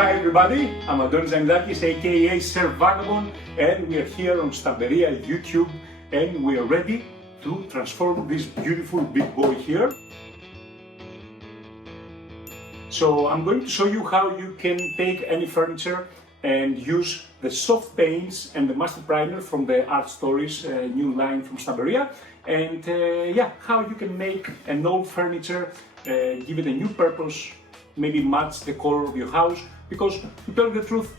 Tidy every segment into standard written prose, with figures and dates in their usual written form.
Hi everybody, I'm Antonis Tzanidakis aka Sir Vagabond, and we are here on Stamperia YouTube, and we are ready to transform this beautiful big boy here. So I'm going to show you how you can take any furniture and use the soft paints and the master primer from the Art Stories new line from Stamperia, and how you can make an old furniture, give it a new purpose, maybe match the color of your house, because to tell you the truth,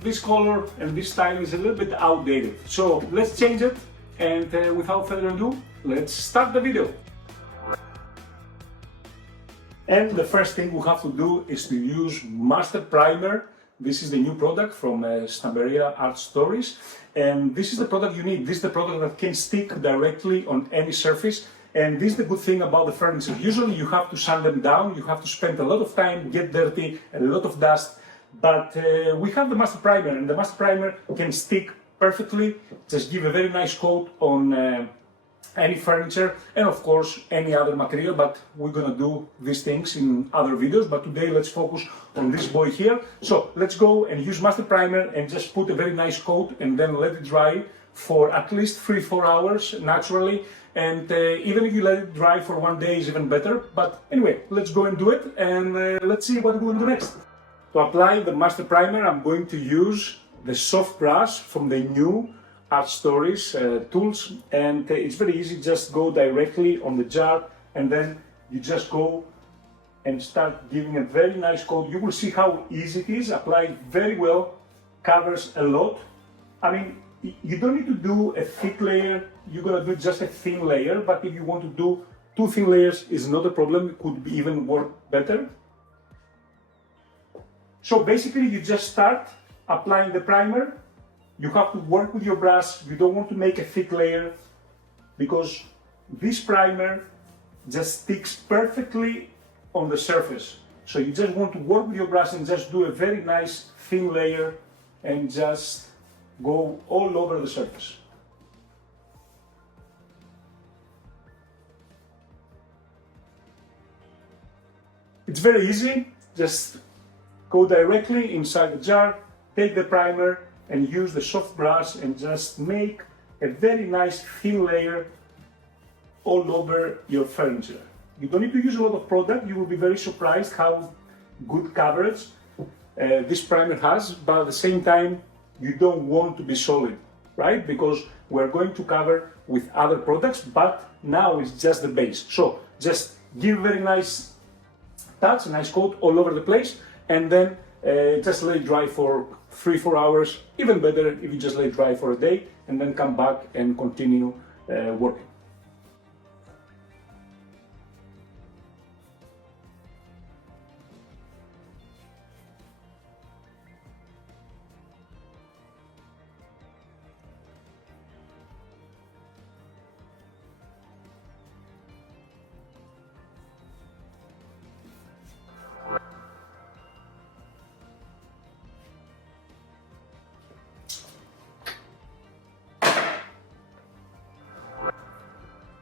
this color and this style is a little bit outdated. So let's change it, and without further ado, let's start the video. And the first thing we have to do is to use master primer. This is the new product from Stamperia Art Stories, and this is the product you need. This is the product that can stick directly on any surface, and this is the good thing about the furniture. Usually you have to sand them down, you have to spend a lot of time, get dirty, a lot of dust, but we have the master primer, and the master primer can stick perfectly, just give a very nice coat on any furniture, and of course any other material, but we're gonna do these things in other videos. But today let's focus on this boy here. So let's go and use master primer and just put a very nice coat, and then let it dry for at least 3-4 hours naturally, and even if you let it dry for 1 day is even better. But anyway, let's go and do it, and let's see what we're going to do next. To apply the master primer, I'm going to use the soft brush from the new Art Stories tools, and it's very easy. Just go directly on the jar, and then you just go and start giving a very nice coat. You will see how easy it is. Applied very well, covers a lot. I mean, you don't need to do a thick layer, you're gonna do just a thin layer, but if you want to do 2 thin layers is not a problem, it could even work better. So basically you just start applying the primer. You have to work with your brush. You don't want to make a thick layer, because this primer just sticks perfectly on the surface. So you just want to work with your brush and just do a very nice thin layer and just go all over the surface. It's very easy. Just go directly inside the jar, take the primer, and use the soft brush and just make a very nice thin layer all over your furniture. You don't need to use a lot of product. You will be very surprised how good coverage this primer has, but at the same time you don't want to be solid, right? Because we're going to cover with other products, but now it's just the base. So just give a very nice touch, a nice coat all over the place, and then just let it dry for 3-4 hours. Even better if you just let it dry for a day and then come back and continue working.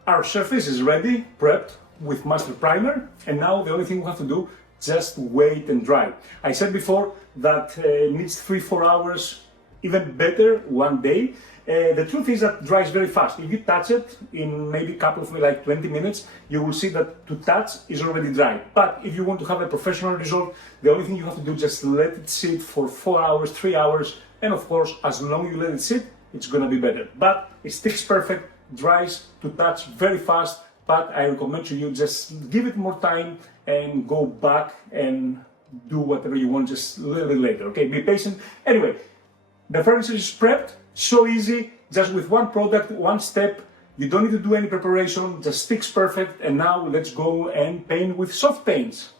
Our surface is ready, prepped with master primer, and now the only thing we have to do is just wait and dry. I said before that it needs 3-4 hours, even better 1 day. The truth is that it dries very fast. If you touch it in maybe a couple of like 20 minutes, you will see that to touch is already dry. But if you want to have a professional result, the only thing you have to do is just let it sit for 4 hours, 3 hours, and of course, as long as you let it sit, it's gonna be better. But it sticks perfect, dries to touch very fast, but I recommend to you just give it more time and go back and do whatever you want just a little bit later, okay? Be patient. Anyway, the furniture is prepped, so easy, just with one product, one step. You don't need to do any preparation, just sticks perfect. And now let's go and paint with soft paints.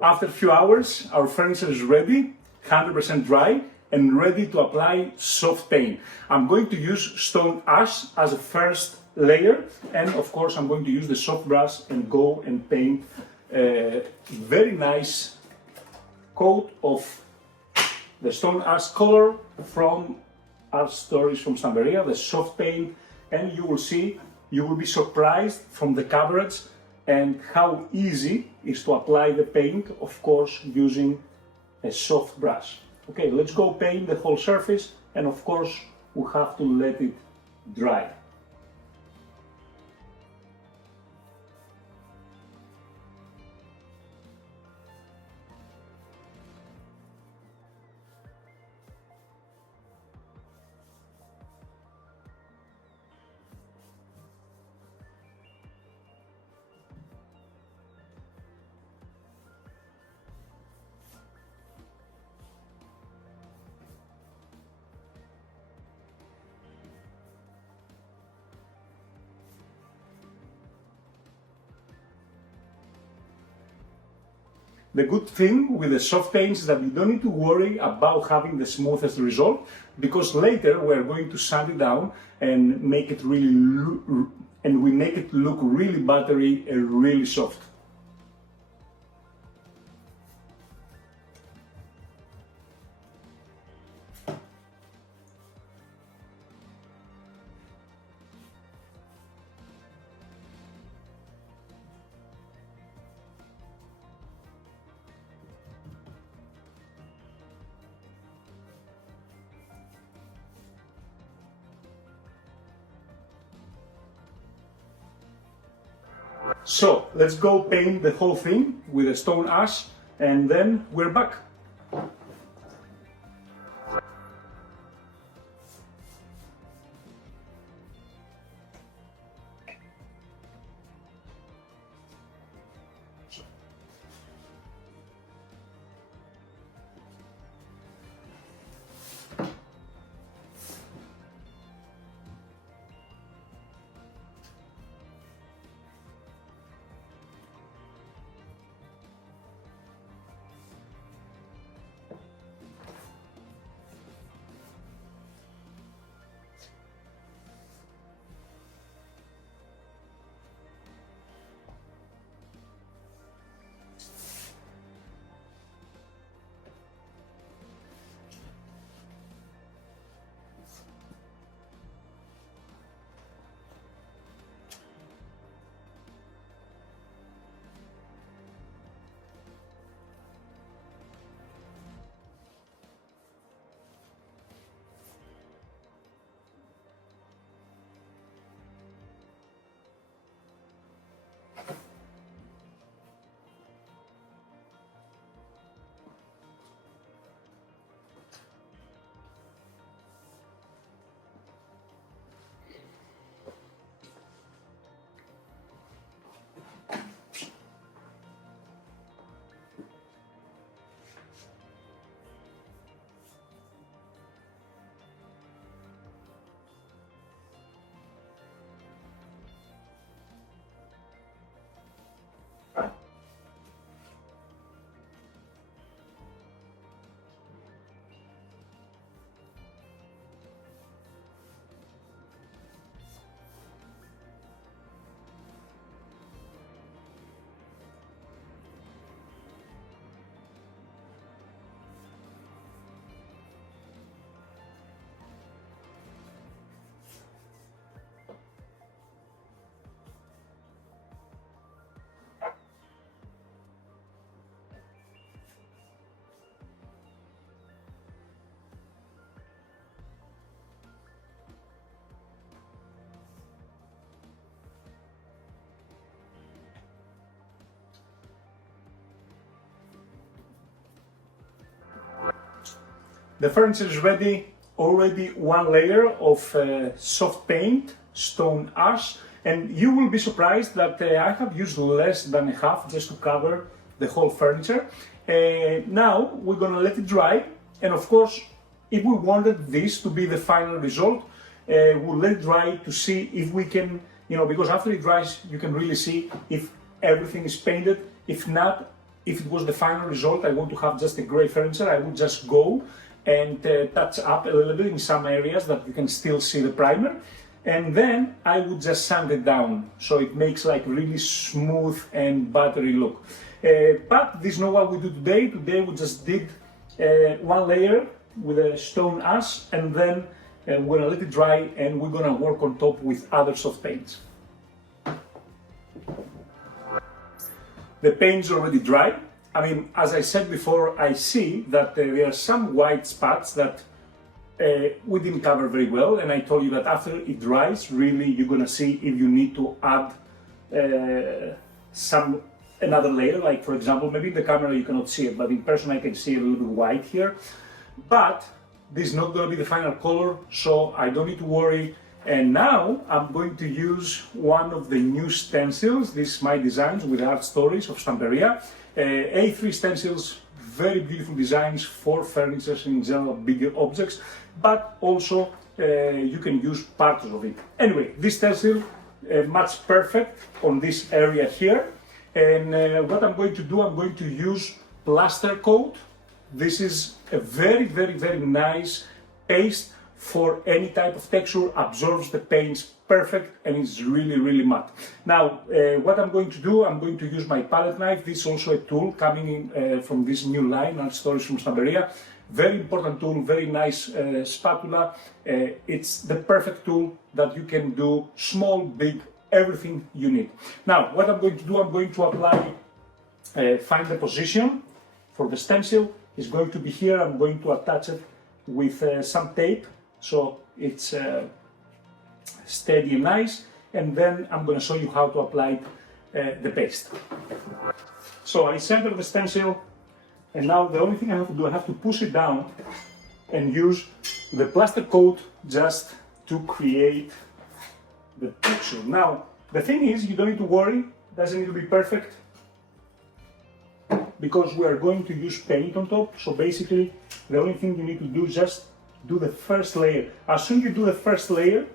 After a few hours, our furniture is ready, 100% dry, and ready to apply soft paint. I'm going to use stone ash as a first layer, and of course I'm going to use the soft brush and go and paint a very nice coat of the stone ash color from Art Stories from Stamperia, the soft paint, and you will see, you will be surprised from the coverage. and how easy is to apply the paint, of course, using a soft brush. Okay, let's go paint the whole surface, and of course, we have to let it dry. The good thing with the soft paints is that you don't need to worry about having the smoothest result, because later we are going to sand it down and make it look really buttery and really soft. So let's go paint the whole thing with a stone ash, and then we're back. The furniture is ready, already one layer of soft paint, stone ash, and you will be surprised that I have used less than a half just to cover the whole furniture. Now we're gonna let it dry, and of course, if we wanted this to be the final result, we'll let it dry to see if we can, because after it dries, you can really see if everything is painted. If not, if it was the final result, I want to have just a grey furniture, I would just go and touch up a little bit in some areas that you can still see the primer, and then I would just sand it down so it makes like really smooth and buttery look. But this is not what we do today. Today we just did one layer with a stone ash, and then we're gonna let it dry and we're gonna work on top with other soft paints. The paint's already dry. I mean, as I said before, I see that there are some white spots that we didn't cover very well, and I told you that after it dries, really you're gonna see if you need to add another layer. Like for example, maybe in the camera you cannot see it, but in person I can see a little bit white here. But this is not gonna be the final color, so I don't need to worry. And now I'm going to use one of the new stencils. This is my designs with art stories of Stamperia. A3 stencils, very beautiful designs for furniture in general, bigger objects, but also you can use parts of it. Anyway, this stencil matches perfect on this area here. And what I'm going to do, I'm going to use Plaster coat. This is a very, very, very nice paste for any type of texture, absorbs the paints perfect, and it's really, really matte. Now, what I'm going to do, I'm going to use my palette knife. This is also a tool coming in from this new line, Art Stories from Stamperia. Very important tool, very nice spatula. It's the perfect tool that you can do small, big, everything you need. Now, what I'm going to do, I'm going to apply, find the position for the stencil. It's going to be here. I'm going to attach it with some tape, so it's steady and nice, and then I'm going to show you how to apply the paste. So I center the stencil, and now the only thing I have to do, I have to push it down and use the plaster coat just to create the texture. Now, the thing is, you don't need to worry, it doesn't need to be perfect, because we are going to use paint on top. So basically, the only thing you need to do is just do the first layer. As soon as you do the first layer,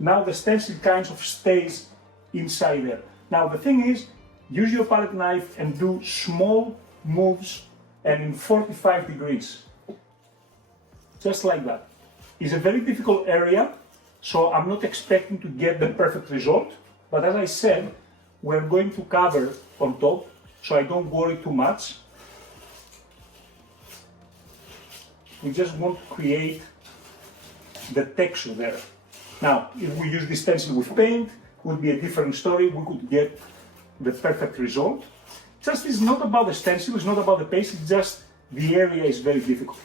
now the stencil kind of stays inside there. Now the thing is, use your palette knife and do small moves and in 45 degrees. Just like that. It's a very difficult area, so I'm not expecting to get the perfect result. But as I said, we're going to cover on top, so I don't worry too much. We just want to create the texture there. Now, if we use this stencil with paint, it would be a different story. We could get the perfect result. Just it's not about the stencil, it's not about the paste, it's just the area is very difficult.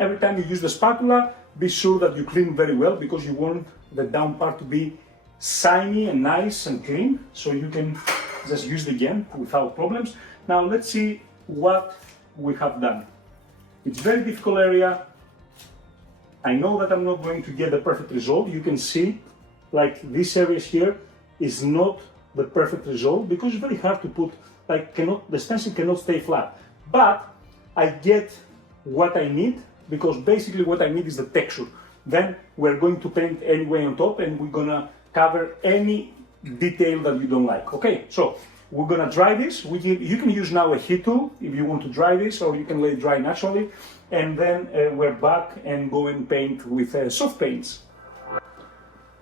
Every time you use the spatula, be sure that you clean very well, because you want the down part to be shiny and nice and clean, so you can just use it again without problems. Now let's see what we have done. It's a very difficult area. I know that I'm not going to get the perfect result. You can see, like this area here is not the perfect result, because it's very hard to put, like the stencil cannot stay flat. But I get what I need, because basically what I need is the texture. Then we're going to paint anyway on top, and we're gonna cover any detail that you don't like. Okay, so we're gonna dry this. You can use now a heat tool if you want to dry this, or you can let it dry naturally. And then we're back and go and paint with soft paints.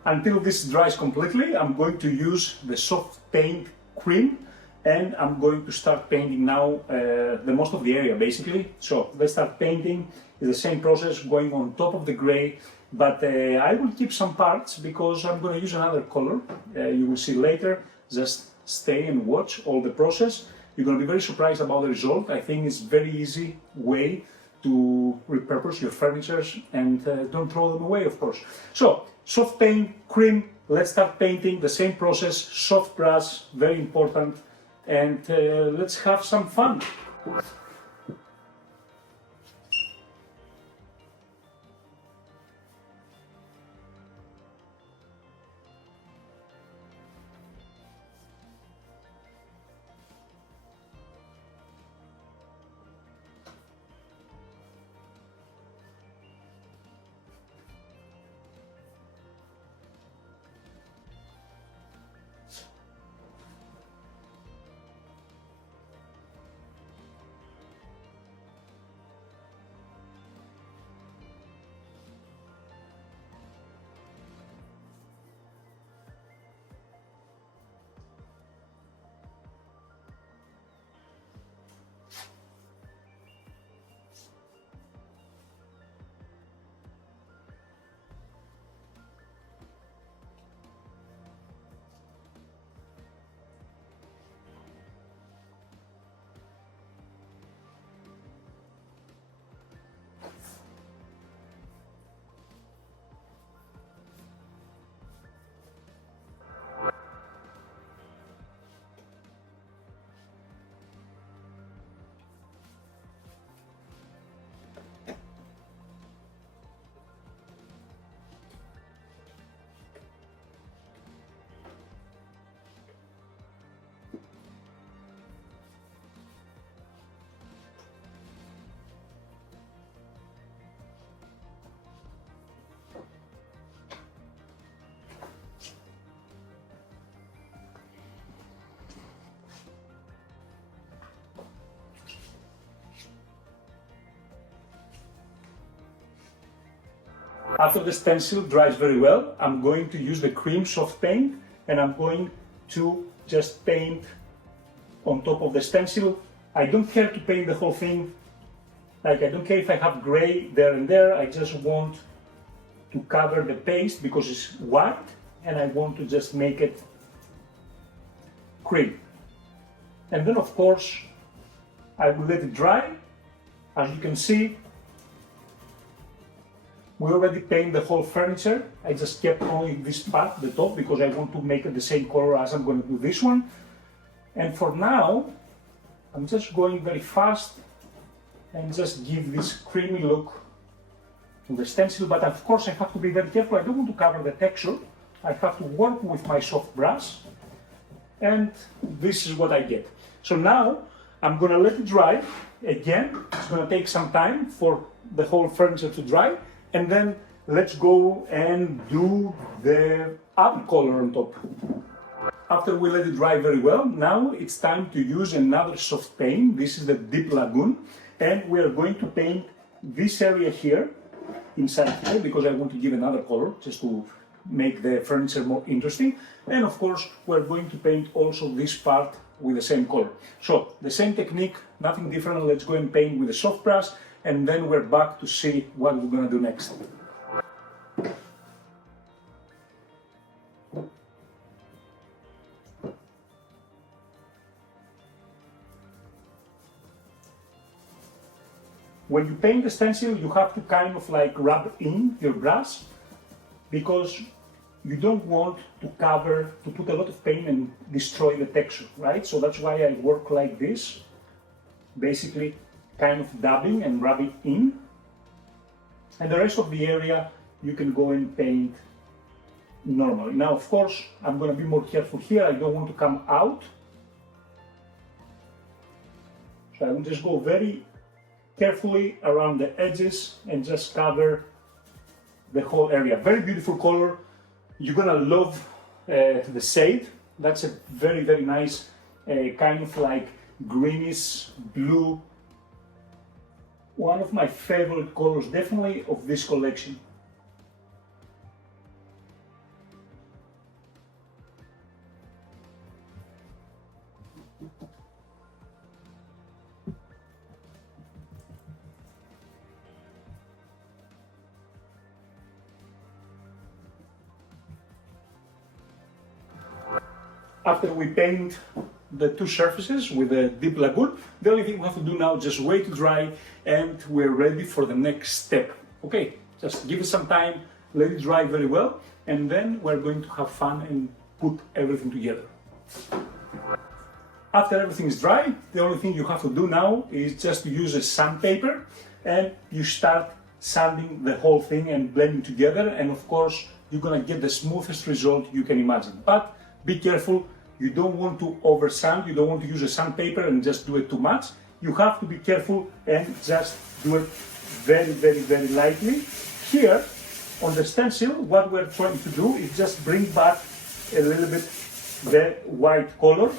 Until this dries completely, I'm going to use the soft paint cream, and I'm going to start painting now the most of the area basically. So let's start painting. It's the same process, going on top of the gray, but I will keep some parts because I'm going to use another color. You will see later. Just stay and watch all the process. You're going to be very surprised about the result. I think it's very easy way to repurpose your furniture, and don't throw them away, of course. So soft paint, cream, let's start painting. The same process, soft brush, very important, and let's have some fun. After the stencil dries very well, I'm going to use the cream soft paint and I'm going to just paint on top of the stencil. I don't care to paint the whole thing. Like, I don't care if I have gray there and there. I just want to cover the paste because it's white and I want to just make it cream. And then of course I will let it dry. As you can see, we already painted the whole furniture. I just kept only this part, the top, because I want to make it the same color as I'm going to do this one. And for now, I'm just going very fast and just give this creamy look to the stencil. But of course I have to be very careful. I don't want to cover the texture. I have to work with my soft brush. And this is what I get. So now I'm going to let it dry. Again, it's going to take some time for the whole furniture to dry. And then let's go and do the up color on top. After we let it dry very well, now it's time to use another soft paint. This is the Deep Lagoon. And we are going to paint this area here, inside here, because I want to give another color, just to make the furniture more interesting. And of course, we're going to paint also this part with the same color. So, the same technique, nothing different. Let's go and paint with a soft brush, and then we're back to see what we're going to do next. When you paint the stencil, you have to kind of like rub in your brush, because you don't want to put a lot of paint and destroy the texture, right? So that's why I work like this, basically kind of dabbing and rubbing in. And the rest of the area, you can go and paint normally. Now, of course, I'm going to be more careful here. I don't want to come out. So I will just go very carefully around the edges and just cover the whole area. Very beautiful color. You're gonna love the shade. That's a very, very nice kind of like greenish blue. One of my favorite colors, definitely, of this collection. After we paint the two surfaces with the Deep Lagoon, the only thing we have to do now is just wait to dry, and we're ready for the next step. Okay, just give it some time, let it dry very well, and then we're going to have fun and put everything together. After everything is dry, the only thing you have to do now is just to use a sandpaper, and you start sanding the whole thing and blending together, and of course you're gonna get the smoothest result you can imagine. But be careful. You don't want to over sand, you don't want to use a sandpaper and just do it too much. You have to be careful and just do it very, very, very lightly. Here, on the stencil, what we're trying to do is just bring back a little bit the white color,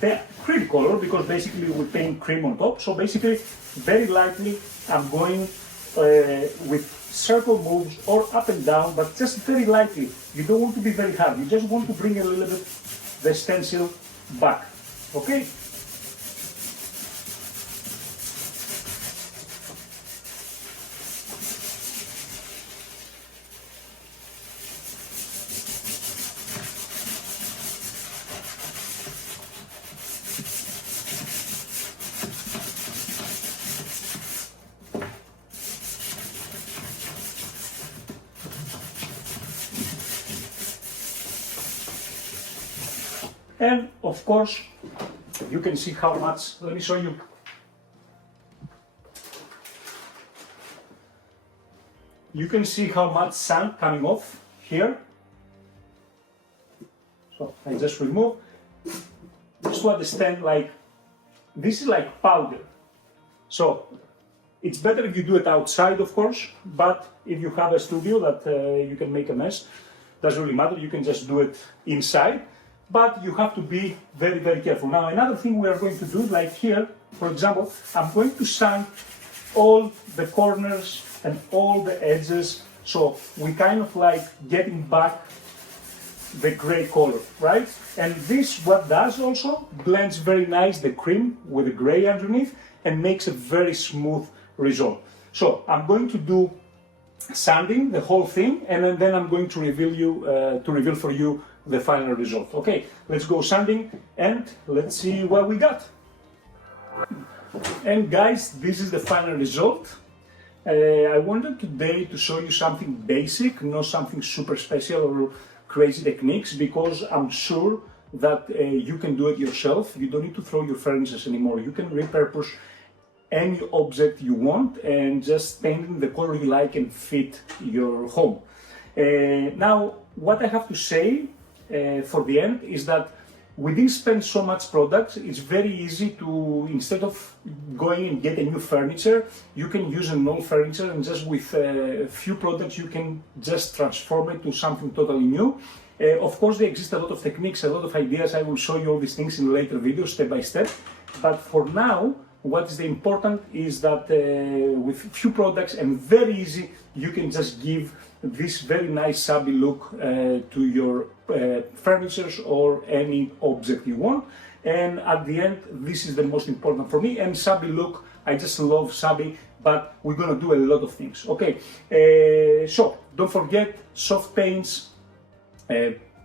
the cream color, because basically we paint cream on top. So basically, very lightly, I'm going with circle moves or up and down, but just very lightly. You don't want to be very hard. You just want to bring a little bit the stencil back. Okay? And of course, you can see how much, let me show you. You can see how much sand coming off here. So I just remove. Just to understand, like, this is like powder. So it's better if you do it outside, of course, but if you have a studio that you can make a mess, doesn't really matter, you can just do it inside. But you have to be very, very careful. Now, another thing we are going to do, like here, for example, I'm going to sand all the corners and all the edges. So we kind of like getting back the gray color, right? And this what does also blends very nice the cream with the gray underneath and makes a very smooth result. So I'm going to do sanding the whole thing, and then I'm going to reveal for you the final result. Okay, let's go sanding and let's see what we got. And guys, this is the final result. I wanted today to show you something basic, not something super special or crazy techniques, because I'm sure that you can do it yourself. You don't need to throw your furniture anymore. You can repurpose any object you want and just paint the color you like and fit your home. Now, what I have to say for the end is that we didn't spend so much products. It's very easy to, instead of going and get a new furniture, you can use an old furniture and just with a few products you can just transform it to something totally new. Of course, there exist a lot of techniques, a lot of ideas. I will show you all these things in later videos, step by step. But for now, what is the important is that with few products and very easy, you can just give this very nice shabby look to your furnitures or any object you want. And at the end, this is the most important for me. And shabby look, I just love shabby, but we're gonna do a lot of things. Okay, so don't forget soft paints,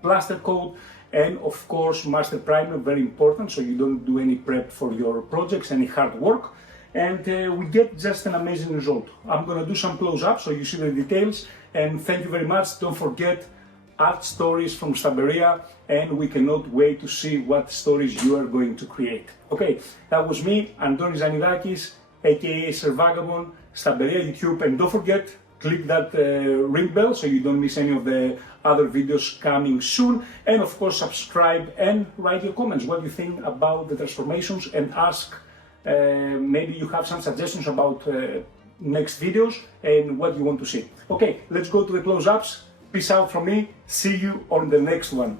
plaster coat, and of course master primer, very important, so you don't do any prep for your projects, any hard work, and we get just an amazing result. I'm gonna do some close-ups so you see the details, and thank you very much. Don't forget art stories from Stamperia, and we cannot wait to see what stories you are going to create. Okay, that was me, Antonis Tzanidakis, aka Sir Vagabond, Stamperia YouTube, and don't forget, click that ring bell so you don't miss any of the other videos coming soon, and of course subscribe and write your comments what you think about the transformations, and ask, maybe you have some suggestions about next videos and what you want to see. Okay, let's go to the close-ups. Peace out from me, see you on the next one.